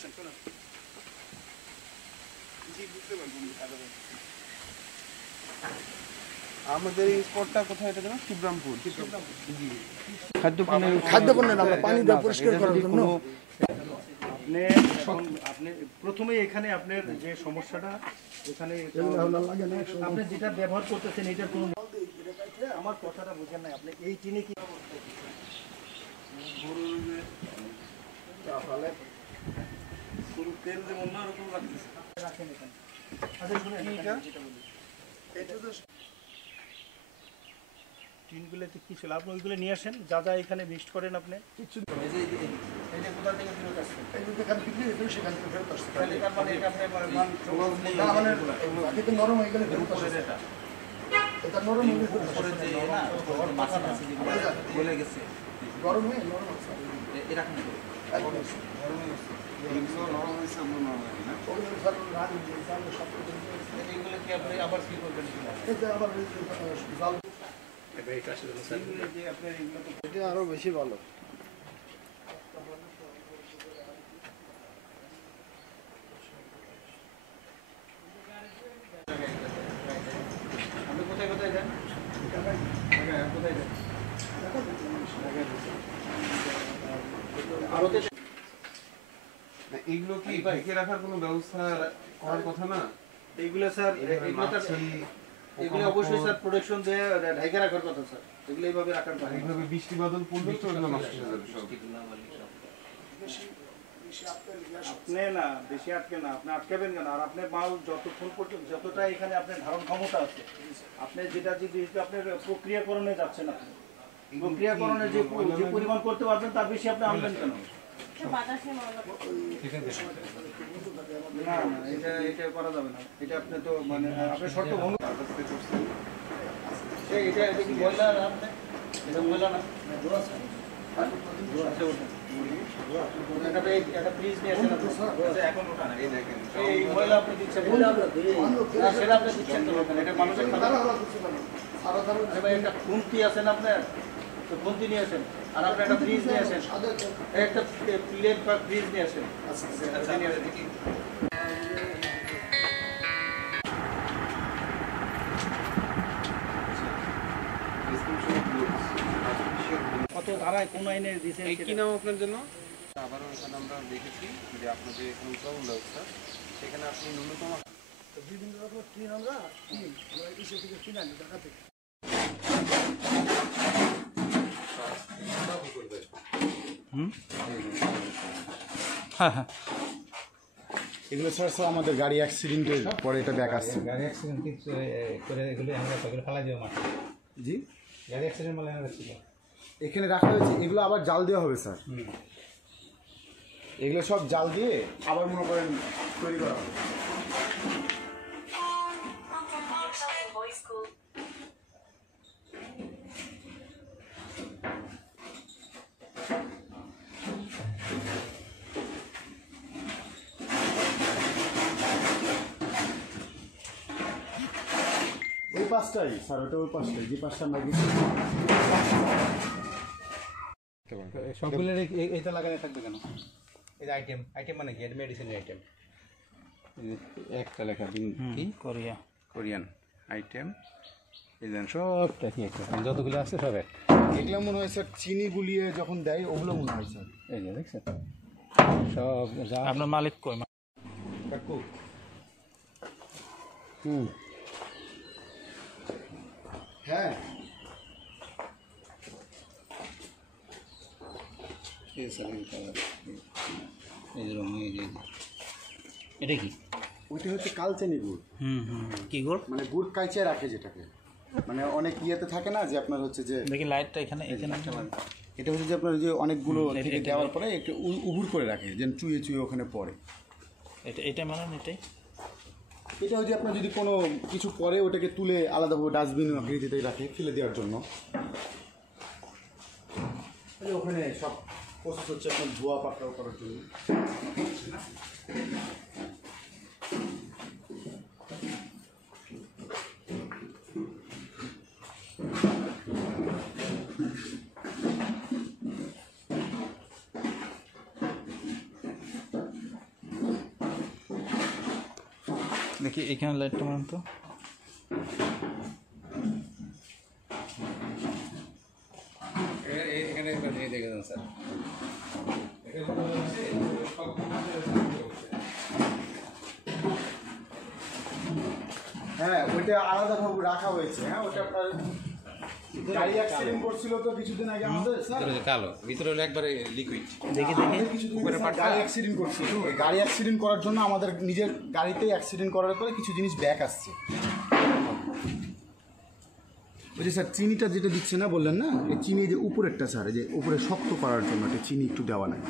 আসেন শোনেন জি বুঝতে পারবেন আমাদের এই স্পটটা কোথায় এটা জানো শিবরামপুর জি খাদ্যপণ্যের আমরা পানি দিয়ে পরিষ্কার করার জন্য আপনি প্রথমে এখানে আপনার যে সমস্যাটা এখানে আপনি যেটা ব্যবহার করতেছেন এটার কোনো আমার কথাটা বুঝেন নাই আপনি এই টিনে কি তেল যেমন অন্যরকম লাগতেছে রাখেন এখানে আচ্ছা শুনুন টিনগুলোতে কি ছিল আপনি ওইগুলো নিয়ে আসেন যা যা এখানে মিক্সড করেন আপনি কিছু এই যে কোথা থেকে ফেরত আসছে এই যে এখানে বিক্রি হয়েছিল সেখান থেকে ফেরত আসছে তাহলে তার মানে এটা আপনি মানে নরম হয়ে গেলে ফেরত আসছে এটা নরম হয়ে গেলে উপরে যে না ওর মাথাটা আছে যেগুলো গলে গেছে গরম হয়ে নরম আছে এটা কেন গরম হয়েছে এগুলো নরম হয়েছে আমরা নরম হয় না ওগুলো সব রান দিয়ে জাল সব কিছু এগুলো কি আপনি আবার কি করবেন এটা আবার জাল এটা আরো বেশি ভালো আপনি কোথায় কোথায় যান কোথায় যান আরো এইগুলো কি ঢেকে রাখার কোনো ব্যবস্থা করার কথা না এইগুলো স্যার এগুলো অবশ্যই স্যার প্রোডাকশন দিয়ে ঢেকে রাখার কথা স্যার এগুলো এইভাবে রাখার কথা এইভাবে বৃষ্টি বাদল পড়লে তো এগুলো নষ্ট হয়ে যাবে সব আপনি না বেশি আটকে না আপনি আটকাবেন কেন আর আপনার মাল যতক্ষণ পর্যন্ত যতটা এখানে আপনার ধারণ ক্ষমতা আছে আপনি যেটা যদি আপনার প্রক্রিয়াকরণে যাচ্ছেন আপনি প্রক্রিয়াকরণে যে পরিমাণ করতে পারবেন তার বেশি আপনি আনবেন কেন না না এটা করা যাবে না এটা আপনি তো মানে আপনার শর্ত ভঙ্গ এটা কি ময়লা আপনি এটা ময়লা না একটা প্লিজ নিয়ে আসেন এখন ওটা না এই দেখেন এই ময়লা আপনি দিচ্ছেন সেটা আপনি দিচ্ছেন তো এটা মানুষের খাবার একটা খুন্তি আছেন আপনার তো খুন্তি নিয়ে আসেন আর আপনি একটা ফ্রিজ নিয়ে আসেন একটা প্লেট বা ফ্রিজ নিয়ে আসেন কত ধারায় কোন আইনে দিয়েছেন কি নাম আপনার জন্য আবারও এখানে আমরা দেখেছি যে আপনাদের এখানে উৎপাদন ব্যবস্থা সেখানে আপনি ন্যূনতম বিভিন্ন রকম টিন আমরা ইসে থেকে কিনে আনি ঢাকা থেকে এগুলো স্যার আমাদের গাড়ি অ্যাক্সিডেন্টের পরে এটা ব্যাক আসছে গাড়ি অ্যাক্সিডেন্ট করে এগুলো আমরা সকালে ফেলা যাবে মাঠে জি গাড়ি অ্যাক্সিডেন্ট মাল এনে রাখছিল এখানে রাখা হয়েছে এগুলো আবার জাল দেওয়া হবে স্যার এগুলো সব জাল দিয়ে আবার মনে করেন তৈরি করা হবে ওই পাঁচটাই স্যার ওটা ওই পাঁচটাই যে পাঁচটা আমরা গেছি সবগুলোর এইটা লাগানো থাকবে কেন এই আইটেম আইটেম মানে কি মেডিসিনের আইটেম একটা লেখা কি কোরিয়ান আইটেম এই দেন সবটা কি একটা যতগুলো আছে সব এক এগুলো মনে হয় স্যার চিনি গুলিয়ে যখন দেয় ওগুলো মনে হয় স্যার এই যে দেখছেন সব আপনার মালিক কই হ্যাঁ এটা কি ওইটা হচ্ছে কালচানি গুড় কি গুড় মানে গুড় কাইচে রাখে যেটাকে মানে অনেক ইয়েতে থাকে না যে আপনার হচ্ছে যে দেখি লাইটটা এখানে এটা হচ্ছে যে আপনার যে অনেকগুলো থেকে দেওয়ার পরে একটু উবুর করে রাখে যেন চুয়ে চুয়ে ওখানে পড়ে এটা মানে এটাই এটা হচ্ছে আপনার যদি কোনো কিছু পরে ওটাকে তুলে আলাদাভাবে ডাস্টবিন আকৃতিতে রাখে ফেলে দেওয়ার জন্য ওখানে সব প্রসেস হচ্ছে আপনার ধোয়া পাকড়াও করার জন্য দেখি এখানে লাইটটা মারুন তো। এখানে দেখে দেন স্যার। হ্যাঁ ওইটা আলাদাভাবে রাখা হয়েছে। হ্যাঁ ওটা আপনার গাড়ি অ্যাক্সিডেন্ট করছিল তো কিছুদিন আগে আমাদের স্যার। কালো ভিতরে হলো একবারে লিকুইড। আমাদের কিছুদিন আগে স্যার গাড়ি অ্যাক্সিডেন্ট করছিল। ওই গাড়ি অ্যাক্সিডেন্ট করার জন্য আমাদের নিজের গাড়িতে অ্যাক্সিডেন্ট করার পরে কিছু জিনিস ব্যাক আসছে। ওই যে স্যার চিনিটা যেটা দিচ্ছে না বললেন না, এই চিনি যে উপরেরটা স্যার, এই যে উপরে শক্ত করার জন্য একটা চিনি একটু দেওয়া নাই।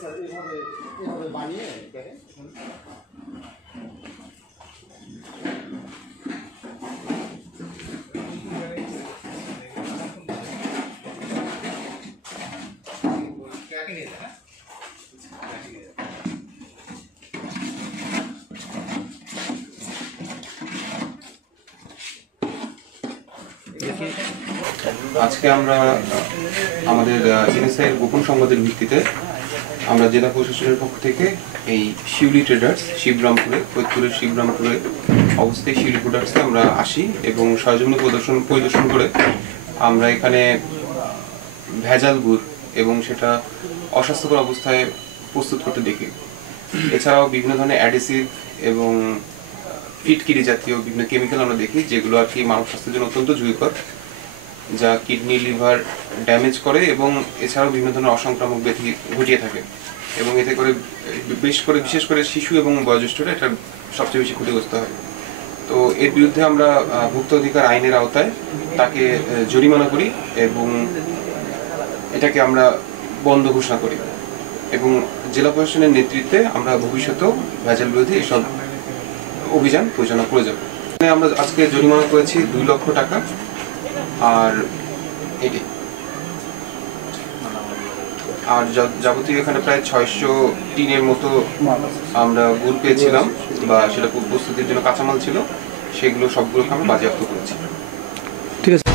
স্যার এইভাবে এইভাবে বানিয়ে দেখেন। আজকে আমরা আমাদের এনএসআইয়ের গোপন সংবাদের ভিত্তিতে আমরা জেলা প্রশাসনের পক্ষ থেকে এই শিউলি ট্রেডার্স শিবরামপুরে, ফরিদপুরের শিবরামপুরে অবস্থায় শিউলি ট্রেডার্সে আমরা আসি এবং সরজমিনে পরিদর্শন করে আমরা এখানে ভেজাল গুড় এবং সেটা অস্বাস্থ্যকর অবস্থায় প্রস্তুত করতে দেখি। এছাড়াও বিভিন্ন ধরনের অ্যাডিসিভ এবং ফিটকিরি জাতীয় বিভিন্ন কেমিক্যাল আমরা দেখি, যেগুলো আর কি মানব স্বাস্থ্যের জন্য অত্যন্ত ঝুঁকিকর, যা কিডনি লিভার ড্যামেজ করে এবং এছাড়াও বিভিন্ন ধরনের অসংক্রামক ব্যাধি ঘটিয়ে থাকে এবং এতে করে বিশেষ করে শিশু এবং বয়োজ্যেষ্ঠরা এটা সবচেয়ে বেশি ক্ষতিগ্রস্ত হয়। তো এর বিরুদ্ধে আমরা ভোক্তা অধিকার আইনের আওতায় তাকে জরিমানা করি এবং এটাকে আমরা বন্ধ ঘোষণা করি এবং জেলা প্রশাসনের নেতৃত্বে আমরা ভবিষ্যতেও ভেজাল বিরোধী এসব অভিযান পরিচালনা করে যাব। আমরা আজকে জরিমানা করেছি 2 লক্ষ টাকা। আর এটি আর যাবতীয় এখানে প্রায় 600 টিনের মতো আমরা গুড় পেয়েছিলাম বা সেটা প্রস্তুতির জন্য কাঁচামাল ছিল, সেগুলো সবগুলোকে আমরা বাজেয়াপ্ত করেছি। ঠিক আছে।